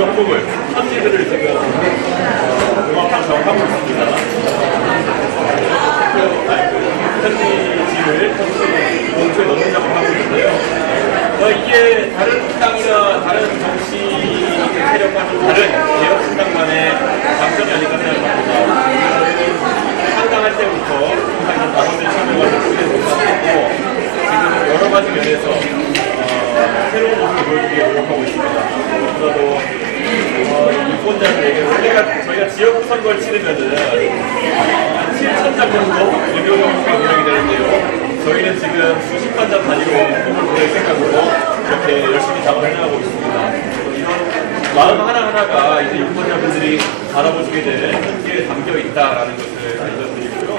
정보를, 편지들을 지금 종합해서 하고 있습니다. 편지지를 봉투에 넣는 작업을 하고 있는데요. 이게 다른 신당이나 다른 정치 세력과 좀 다른 개혁신당만의 장점이 아닐까 생각합니다. 상당할 때부터 항상 당원들이 참여가 되게 못하고 지금 여러 가지 면에서 새로운 모습을 보여주기 노력하고 있습니다. 그래도 유권자들에게 저희가 지역 선거를 치르면은 7,000장 정도 유료정부가 운영이 되는데요. 저희는 지금 수십만 장 단위로 공을 보낼 생각으로 이렇게 열심히 작업을 해나가고 있습니다. 이런 마음 하나하나가 이제 유권자분들이 알아보시게 될 한계에 담겨 있다라는 것을 알려드리고요.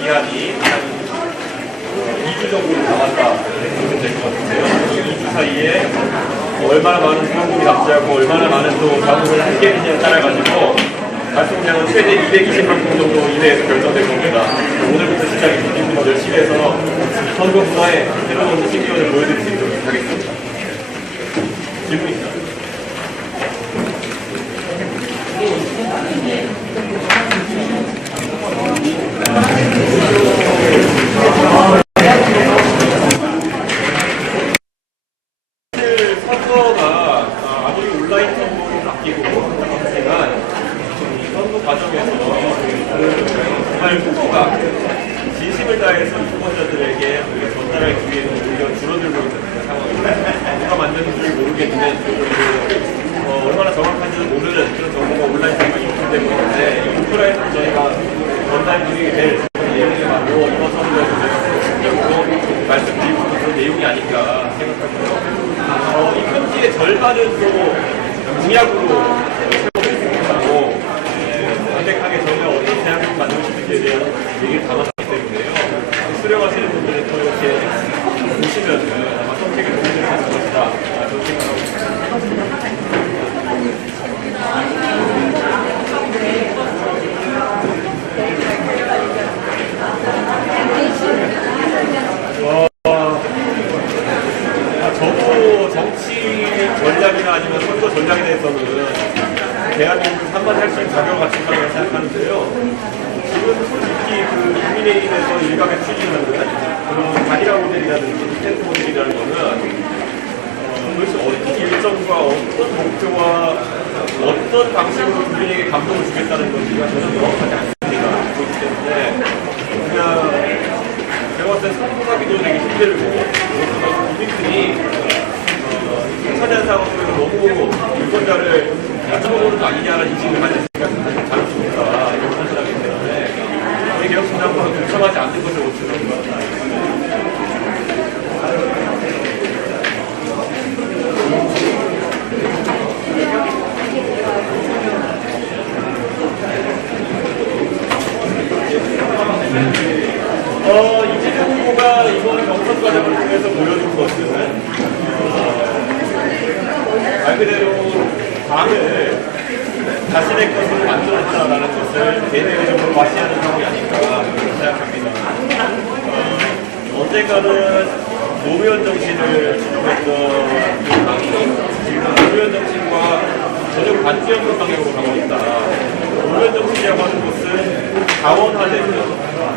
기한이 2주 정도 남았다 보시면 될 것 같은데요. 2주 사이에 얼마나 많은 수강금이 납치하고 얼마나 많은 또 자금을 함께 했느냐에 따라가지고 발송량은 최대 220만 통 정도 이내에서 결정될 겁니다. 오늘부터 시작이 되면 열심히 해서 선거 문화에 새로운 신기원을 보여드릴 수 있도록 하겠습니다. 질문 있나요? 선거가 아무리 온라인 선거로 바뀌고 하지만 선거 과정에서 정말 후보가 진심을 다해서 유권자들에게 전달할 기회는 오히려 줄어들고 있는 상황입니다. 누가 만드는지 모르겠는데 얼마나 정확한지는 모르는 그런 정보가 온라인 상황이 유통되고 있는데 이 오프라인으로 저희가 전달드리게 될 내용이 바로 이번 선거에서 실질적으로 말씀드리고 있는 그런 내용이 아닐까 생각하고요. 이 편지의 절반은 또 공약으로 세워주고 담백하게 저희가 어떤 대한민국 만들고 싶은지에 대한 얘기를 담았기 때문에요. 수령하시는 분들은 또 이렇게 보시면 아마 선택에 도움이 될 것이다. 그런 생각하고 있습니다. 저도 정치 전략이나 아니면 선거 전략에 대해서는 대한민국 한마디 할 수 있는 자격을 갖춘 사람이라고 생각하는데요. 지금 솔직히 국민의힘에서 일각에 추진하는 그런 단일화 모델이라든지 텐트 모델이라는 거는 도대체 어떤 일정과 어떤 목표와 어떤 방식으로 국민에게 감동을 주겠다는 건지가 전혀 명확하지 않습니다. 그렇기 때문에 그냥 제가 봤을 때 선거하기도 되게 힘들고 국민들이 천연상황에서 너무 유권자를 야채먹는 거 아니냐라는 인식을 가진 생각은 자유롭다 이런 판단하기 때문에 우리 개혁신당으로 결정하지 않는 것을 오치는 이재명 후보가 이번 경선 과정을 통해서 보여준 것은 말 그대로 당을 자신의 것으로 만들었다라는 것을 대대적으로 과시하는 상황이 아닐까 생각합니다. 언젠가는 노무현 정신을 추종했던 이 당이 지금 노무현 정신과 전혀 반대하는 방향으로 가고 있다. 노무현 정신이라고 하는 것은 자원화되는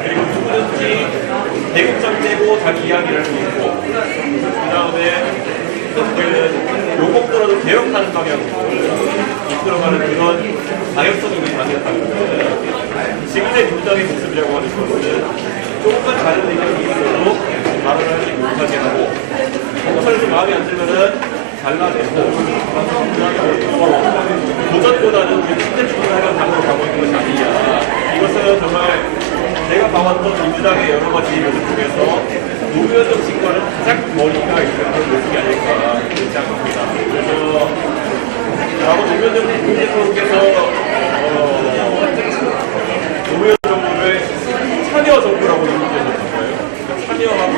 그리고 누구든지 대국장되고 자기 이야기를 할 수 있고 그 다음에 요법더라도 개혁하는 방향으로 이끌어가는 그런 방향성이 있는 당이었다는 것은 지금의 민주당의 모습이라고 하는 것은 조금만 다른 의견이 있어도 말을 하지 못하게 하고 정서에서 마음에 안 들면은 잘라내고 도전보다는 우리 침대축구를 하는 당으로 가고 있는 것이 아니냐. 이것은 정말 제가 봐왔던 민주당의 여러 가지 모습 중에서 노무현 정신과는 가장 머리가 있는 그런 모습이 아닐까 생각합니다. 그래서 아마 노무현 정신께서 노무현 정부를 참여 정부라고 얘기하셨던 거예요. 참여하고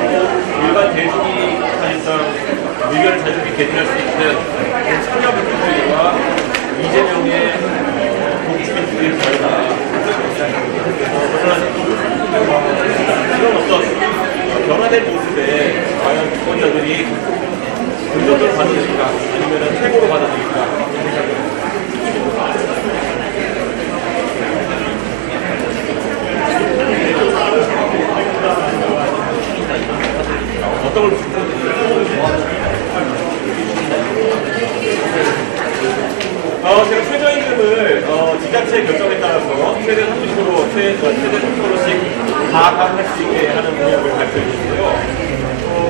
일반 대중이 사실상 의견을 자유롭게 개진할 수 있는 참여 민주주의와 이재명의 독주민주주의를 다르다. 이런 어떤 변화된 모습에 과연 유권자들이 이 정도로 받아들일까? 아니면 최고로 받아들일까? 생각합니다. 어떤 걸 제가 최저임금을 지자체 결정에 따라서 최대 30%, 최대 30%씩 가압할 수 있게 하는 방향을 발표했는데요.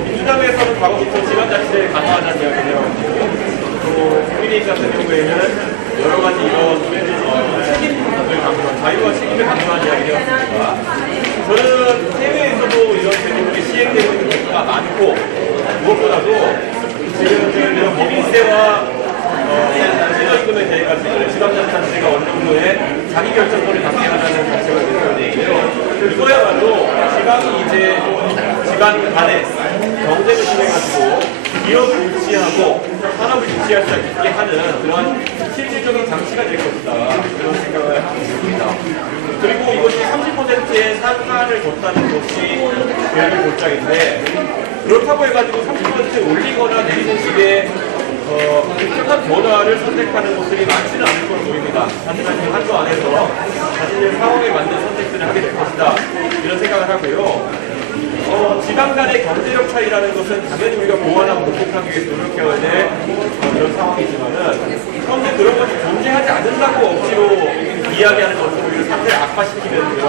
민주당에서는 과거부터 지방자치제를 강화하자는 이야기를 해왔고, 또 국민의힘 같은 경우에는 여러 가지 이런 책임을 강조한, 자유와 책임을 강조하는 이야기를 해왔습니다. 저는 해외에서도 이런 제도들이 시행되고 있는 경우가 많고, 무엇보다도 지금 법인세와 최저임금에 대해서 지방자치단체가 어느 정도의 자기 결정권을 갖게 하자는 자체가 되는데요. 이거야말로 지방이 이제 지방 간에 경쟁을 통해가지고 기업을 유치하고 산업을 유치할 수 있게 하는 그런 실질적인 장치가 될 것이다. 그런 생각을 하고 있습니다. 그리고 이것이 30%의 상한을 뒀다는 것이 별도 골장인데, 그렇다고 해가지고 30% 올리거나 내리는 식의 큰 변화를 선택하는 곳들이 많지는 않을 걸로 보입니다. 자신의 한도 안에서 자신의 상황에 맞는 선택들을 하게 될 것이다. 이런 생각을 하고요. 지방 간의 경제력 차이라는 것은 당연히 우리가 보완하고 극복하기 위해서 노력해야 될 그런 상황이지만은, 그런데 그런 것이 존재하지 않는다고 억지로 이야기하는 것은 오히려 상태를 악화시키는 그런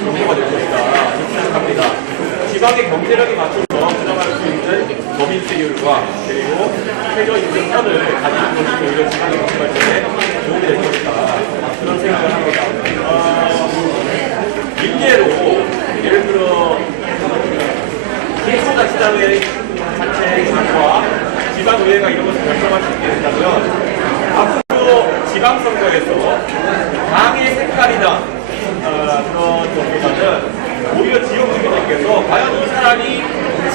경우가 될 것이다. 이렇게 생각합니다. 지방의 경제력에 맞춰서 부담할 수 있는 법인세율과 그리고 최저임금선을 가지는 것이 오히려 지방의 경제발전에 도움이 될 것이다. 그런 생각을 합니다. 인계로 예를 들어 기초자치단의 자체 장과 지방의회가 이런 것을 결정할 수 있게 된다면, 앞으로 지방선거에서 당의 색깔이나 그런 것보다는 오히려 지역 주민들께서 과연 이 사람이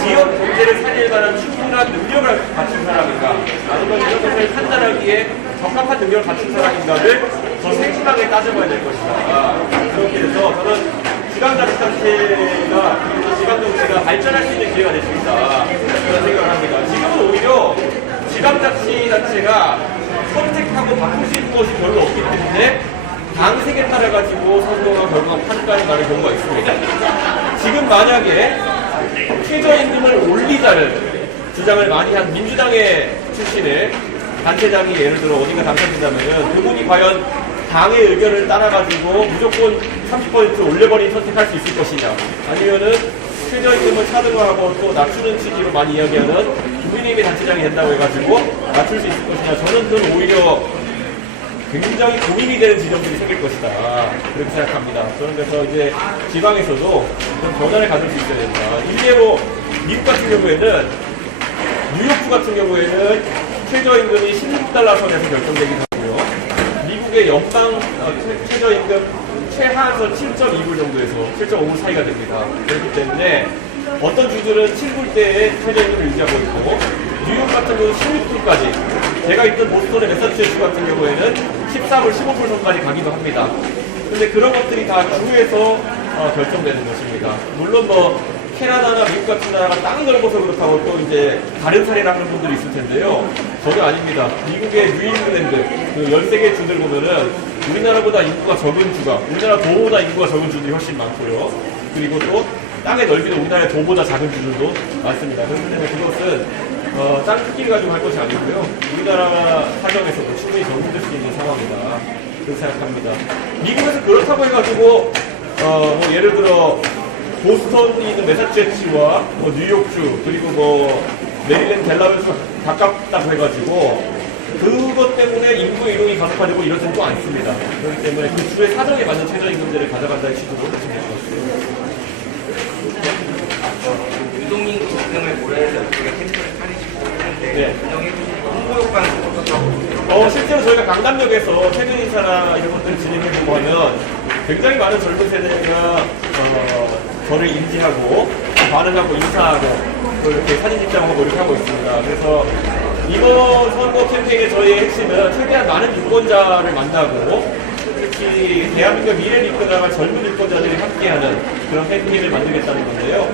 지역 경제를 살릴 만한 충분한 능력을 갖춘 사람인가, 아니면 이런 것을 판단하기에 적합한 능력을 갖춘 사람인가를 더 세심하게 따져봐야 될 것이다. 그렇게 해서 저는 지방자치단체가, 그리고 지방정치가 발전할 수 있는 기회가 될 수 있다. 그런 생각을 합니다. 지금은 오히려 지방자치단체가 선택하고 바꿀 수 있는 것이 별로 없기 때문에 당색에 따라가지고 선거가 결과가 판단이 나는 경우가 있습니다. 지금 만약에 최저임금을 올리자는 주장을 많이 한 민주당의 출신의 단체장이 예를 들어 어딘가 당선된다면, 그분이 과연 당의 의견을 따라가지고 무조건 30% 올려버린 선택할 수 있을 것이냐, 아니면은 최저임금을 차등하고 또 낮추는 취지로 많이 이야기하는 국민의힘의 단체장이 된다고 해가지고 낮출 수 있을 것이냐, 저는 그건 오히려 굉장히 고민이 되는 지점들이 생길 것이다. 그렇게 생각합니다. 저는 그래서 이제 지방에서도 좀 변화를 가질 수 있어야 된다. 일례로 미국 같은 경우에는, 뉴욕주 같은 경우에는 최저임금이 16달러 선에서 결정되기도 하고요. 미국의 연방 최저임금 최하에서 7.2불 정도에서 7.5불 사이가 됩니다. 그렇기 때문에 어떤 주들은 7불대의 최저임금을 유지하고 있고, 뉴욕 같은 경우는 16불까지, 제가 있던 보스턴의 매사추세츠 같은 경우에는 14불, 15불 선까지 가기도 합니다. 근데 그런 것들이 다 주에서 결정되는 것입니다. 물론 뭐 캐나다나 미국 같은 나라가 땅 넓어서 그렇다고 또 이제 다른 사례를 하는 분들이 있을 텐데요. 전혀 아닙니다. 미국의 뉴잉글랜드 그 13개 주들 보면은 우리나라보다 인구가 적은 주가, 우리나라 도보다 인구가 적은 주들이 훨씬 많고요. 그리고 또 땅의 넓이도 우리나라의 도보다 작은 주들도 많습니다. 그렇기 때문에 그것은 땅 크기를 가지고 할 것이 아니고요. 우리나라 사정에서도 충분히 적용될 수 있는 상황이다. 그렇게 생각합니다. 미국에서 그렇다고 해가지고 뭐 예를 들어 보스턴이 있는 매사추세츠와 뭐 뉴욕주, 그리고 뭐 메릴랜드 델라웨어가 가깝다고 해가지고 그것 때문에 인구 이동이 가속화되고 이러지는 또 않습니다. 그렇기 때문에 그 주의 사정에 맞는 최저임금제를 가져간다는 취지로 하시면 될 것 같습니다. 유동인구 등을 고려해서 이쪽에 택시를 차리시고 있는데, 홍보 효과는 어떻다고? 실제로 저희가 강남역에서 최근 인사나 이런 것들을 진행해보고 하면 굉장히 많은 젊은 세대가 저를 인지하고 반응하고 인사하고 또 이렇게 사진 찍자고 이렇게 하고 있습니다. 그래서 이번 선거 캠페인의 저희의 핵심은 최대한 많은 유권자를 만나고, 특히 대한민국 미래를 이끌어나갈 젊은 유권자들이 함께하는 그런 캠페인을 만들겠다는 건데요.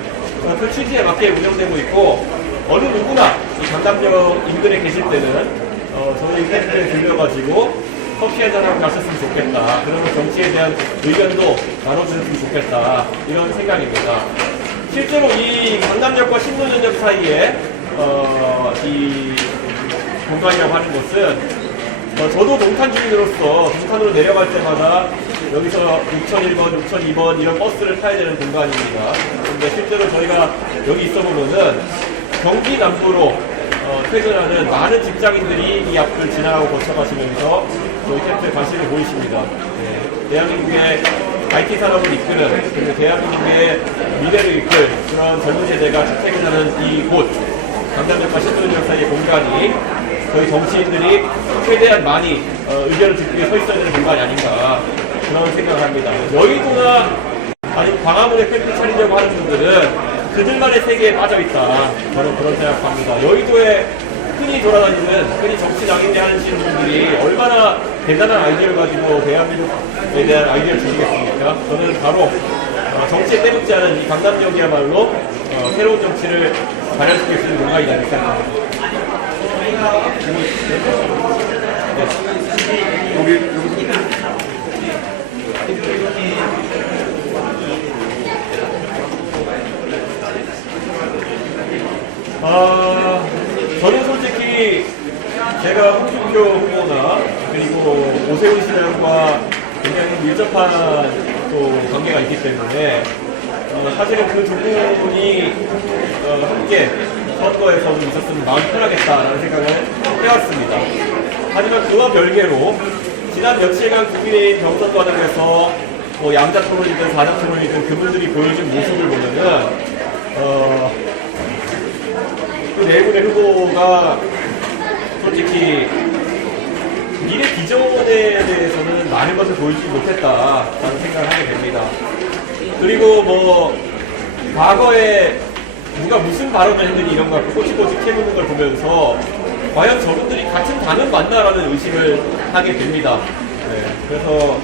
그 취지에 맞게 운영되고 있고, 어느 누구나 이 강남역 인근에 계실 때는 저희 캠프에 들려가지고 커피 한잔하고 가셨으면 좋겠다. 그러면 정치에 대한 의견도 나눠주셨으면 좋겠다. 이런 생각입니다. 실제로 이 강남역과 신논현역 사이에 이 공간이라고 하는 것은 저도 동탄 주민으로서 동탄으로 내려갈 때마다 여기서 6001번, 6002번 이런 버스를 타야 되는 공간입니다. 근데 실제로 저희가 여기 있어 보면은 경기 남부로 퇴근하는 많은 직장인들이 이 앞을 지나가고 거쳐가시면서 저희 캠프에 관심을 보이십니다. 네, 대한민국의 IT 산업을 이끄는, 그리고 대한민국의 미래를 이끌 그런 젊은 세대가 출퇴근하는 이곳, 강남역과 신논현역 사이의 공간이 저희 정치인들이 최대한 많이 의견을 듣기 위해 서 있어야 되는 공간이 아닌가 그런 생각을 합니다. 여의도나 아니면 광화문에 캠프 차리려고 하는 분들은 그들만의 세계에 빠져있다. 저는 그런 생각합니다. 여의도에 흔히 돌아다니는, 흔히 정치 낭인대 하시는 분들이 얼마나 대단한 아이디어를 가지고 대한민국에 대한 아이디어를 주시겠습니까? 저는 바로 정치에 때묻지 않은 이 강남역이야말로 새로운 정치를 발현시킬 수 있는 공간이라는 생각합니다. 저는 솔직히 제가 홍준표 후보나 그리고 오세훈 시장과 굉장히 밀접한 또 관계가 있기 때문에 사실은 그 두 분이 함께 선거에서 있었으면 마음 편하겠다라는 생각을 해왔습니다. 하지만 그와 별개로 지난 며칠간 국민의힘 경선 과정에서 뭐 양자 토론이든 사자 토론이든 그분들이 보여준 모습을 보면은 그 네 분의 후보가 솔직히 미래 비전에 대해서는 많은 것을 보여주지 못했다라는 생각을 하게 됩니다. 그리고 뭐 과거에 누가 무슨 발언을 했느니 이런 걸 꼬치꼬치 캐묻는 걸 보면서 과연 저분들이 같은 당은 맞나라는 의심을 하게 됩니다. 네, 그래서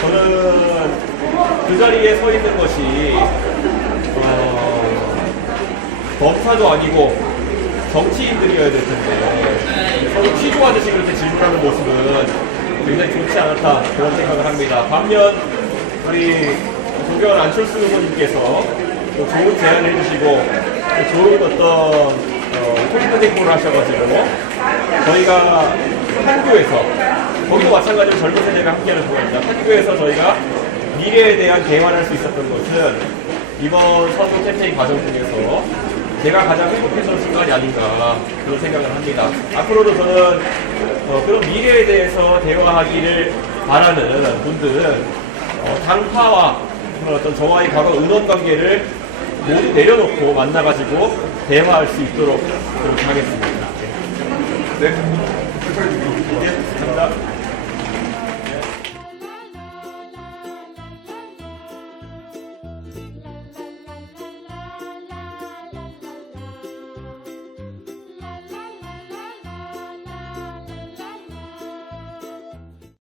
저는 그 자리에 서 있는 것이 검사도 아니고 정치인들이어야 될 텐데 서로 취조하듯이 그렇게 질문하는 모습은 굉장히 좋지 않았다 그런 생각을 합니다. 반면 우리 조경원 안철수 후보님께서 또 좋은 제안을 해주시고 또 좋은 어떤 포인트 행보를 하셔가지고 저희가 판교에서 거기도 마찬가지로 젊은 세대가 함께하는 공간입니다. 판교에서 저희가 미래에 대한 대화를 할 수 있었던 것은 이번 선거 캠페인 과정 중에서 제가 가장 행복했던 순간이 아닌가 그런 생각을 합니다. 앞으로도 저는 그런 미래에 대해서 대화하기를 바라는 분들은 당파와 그런 어떤 저와의 과거 의논관계를 모두 내려놓고 만나가지고 대화할 수 있도록 그렇게 하겠습니다. 네. 네, 감사합니다.